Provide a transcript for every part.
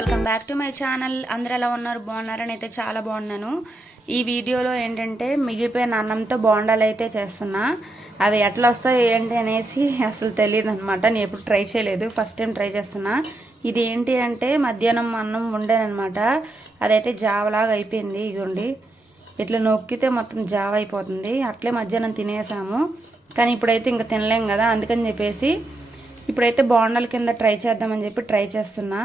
Welcome back to my channel. అందరూ ఎలా ఉన్నారు? బాగున్నారని అయితే చాలా బాగున్నాను. ఈ వీడియోలో ఏంటంటే మిగిలిపోయిన అన్నంతో బోండాలు అయితే చేస్తున్నా. అవి ఎట్లా వస్తాయి ఏంటి అనేసి అసలు తెలియదు అనమాట. నేను ఎప్పుడు ట్రై చేయలేదు, ఫస్ట్ టైం ట్రై చేస్తున్నా. ఇది ఏంటి అంటే మధ్యాహ్నం అన్నం వండానమాట, అదైతే జావలాగా అయిపోయింది. ఇదిగోండి, ఇట్లా నొక్కితే మొత్తం జావ అయిపోతుంది. అట్లే మధ్యాహ్నం తినేసాము, కానీ ఇప్పుడైతే ఇంకా తినలేం కదా, అందుకని చెప్పేసి ఇప్పుడైతే బోండాల కింద ట్రై చేద్దామని చెప్పి ట్రై చేస్తున్నా.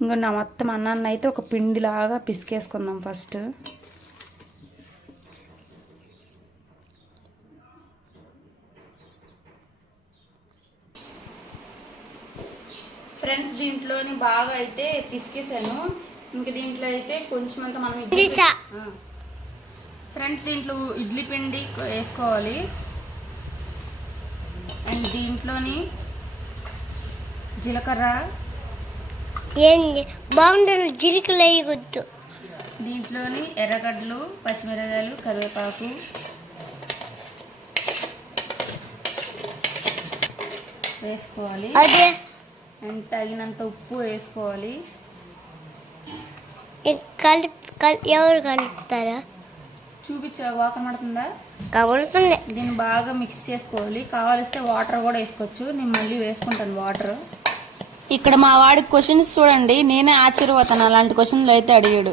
ఇంకో నా మొత్తం అన్నాన్ని అయితే ఒక పిండిలాగా పిసికేసుకుందాం ఫస్ట్. ఫ్రెండ్స్, దీంట్లోని బాగా అయితే పిసికేసాను. ఇంక దీంట్లో అయితే కొంచెం అంతా మనం ఫ్రెండ్స్ దీంట్లో ఇడ్లీ పిండి వేసుకోవాలి. అండ్ దీంట్లోని జీలకర్ర, బాగుంటుంది, జీలకర్ర వేయకూడదు. దీంట్లోని ఎర్రగడ్డలు, పచ్చిమిరపకాయలు, కరివేపాకు, వేసుకోవాలి. అదే అండ్ తగినంత ఉప్పు వేసుకోవాలి. ఎవరు కలుపుతారా? చూపించా, వాకనడుతుందా? కలుపుతుంది. దీన్ని బాగా మిక్స్ చేసుకోవాలి. కావాలిస్తే వాటర్ కూడా వేసుకోవచ్చు, నేను మళ్ళీ వేసుకుంటాను వాటర్. ఇక్కడ మా వాడికి క్వశ్చన్స్ చూడండి, నేనే ఆశ్చర్యపోతాను, అలాంటి క్వశ్చన్లు అయితే అడిగాడు.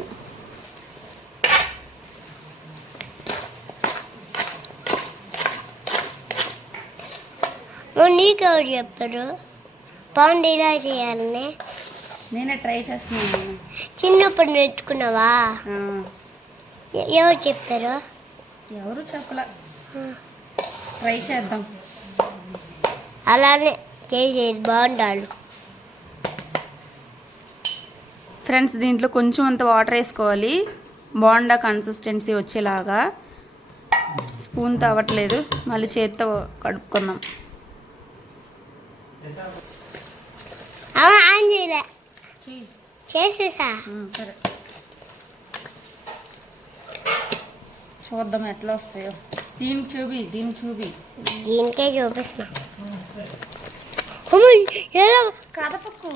నీకెవరు చెప్పారు బాగుంది ఇలా చేయాలని? నేనే ట్రై చేస్తున్నాను. చిన్నప్పుడు నేర్చుకున్నావా? ఎవరు చెప్పారు? ఎవరు చెప్పలా, ట్రై చేద్దాం. అలానే చేసేది బాగుండాలి. ఫ్రెండ్స్, దీంట్లో కొంచెం అంత వాటర్ వేసుకోవాలి, బోండా కన్సిస్టెన్సీ వచ్చేలాగా. స్పూన్తో అవ్వట్లేదు, మళ్ళీ చేత్తో కడుపుకుందాం. చేసేసా, సరే చూద్దాం ఎట్లా వస్తాయో. దీన్ని చూపి దీనికే చూపిస్తున్నా. ఎలా కదపకు.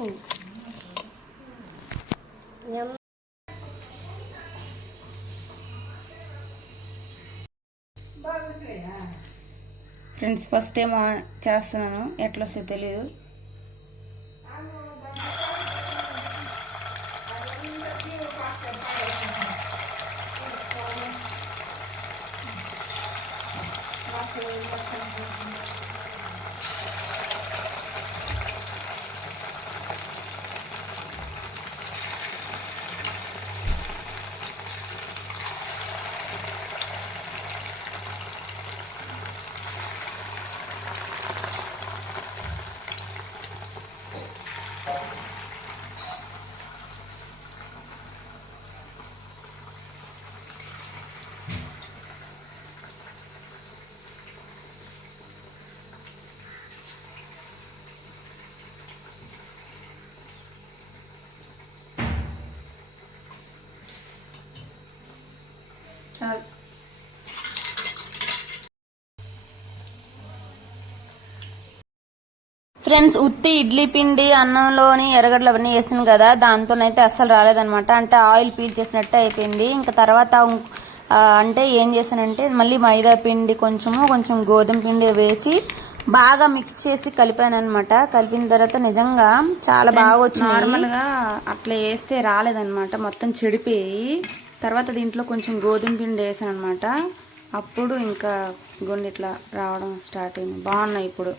ఫ్రెండ్స్, ఫస్ట్ టైం చేస్తున్నాను, ఎట్లా వస్తే తెలియదు. ఫ్రెండ్స్, ఉత్తి ఇడ్లీ పిండి అన్నంలోని ఎర్రగడ్డలు అవన్నీ వేసాను కదా, దాంతోనైతే అస్సలు రాలేదనమాట. అంటే ఆయిల్ పీల్ చేసినట్టే అయిపోయింది. ఇంకా తర్వాత అంటే ఏం చేశానంటే మళ్ళీ మైదా పిండి కొంచెం గోధుమ పిండి వేసి బాగా మిక్స్ చేసి కలిపాను అనమాట. కలిపిన తర్వాత నిజంగా చాలా బాగా వచ్చింది. నార్మల్గా అట్లా వేస్తే రాలేదనమాట, మొత్తం చెడిపోయి. తర్వాత దీంట్లో కొంచెం గోధుమ పిండి వేసాను అనమాట. అప్పుడు ఇంకా గుండె ఇట్లా రావడం స్టార్ట్ అయింది. బాగున్నాయి ఇప్పుడు.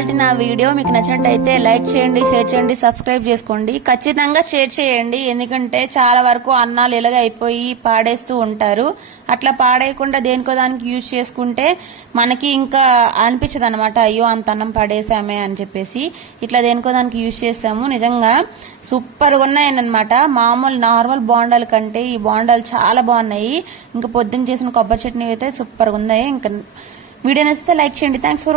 ఇవాళ నా వీడియో మీకు నచ్చినట్టయితే లైక్ చేయండి, షేర్ చేయండి, సబ్స్క్రైబ్ చేసుకోండి. ఖచ్చితంగా షేర్ చేయండి, ఎందుకంటే చాలా వరకు అన్నాలు ఇలాగ అయిపోయి పాడేస్తూ ఉంటారు. అట్లా పాడేయకుండా దేనికో దానికి యూజ్ చేసుకుంటే మనకి ఇంకా అనిపించదు అనమాట, అయ్యో అంత అన్నం పడేసామే అని చెప్పేసి. ఇట్లా దేనికో దానికి యూజ్ చేసాము. నిజంగా సూపర్గా ఉన్నాయన్నమాట. మామూలు నార్మల్ బోండాల కంటే ఈ బోండాలు చాలా బాగున్నాయి. ఇంకా పొద్దున్న చేసిన కొబ్బరి చట్నీ అయితే సూపర్గా ఉన్నాయి. ఇంకా వీడియో నచ్చితే లైక్ చేయండి. Thanks for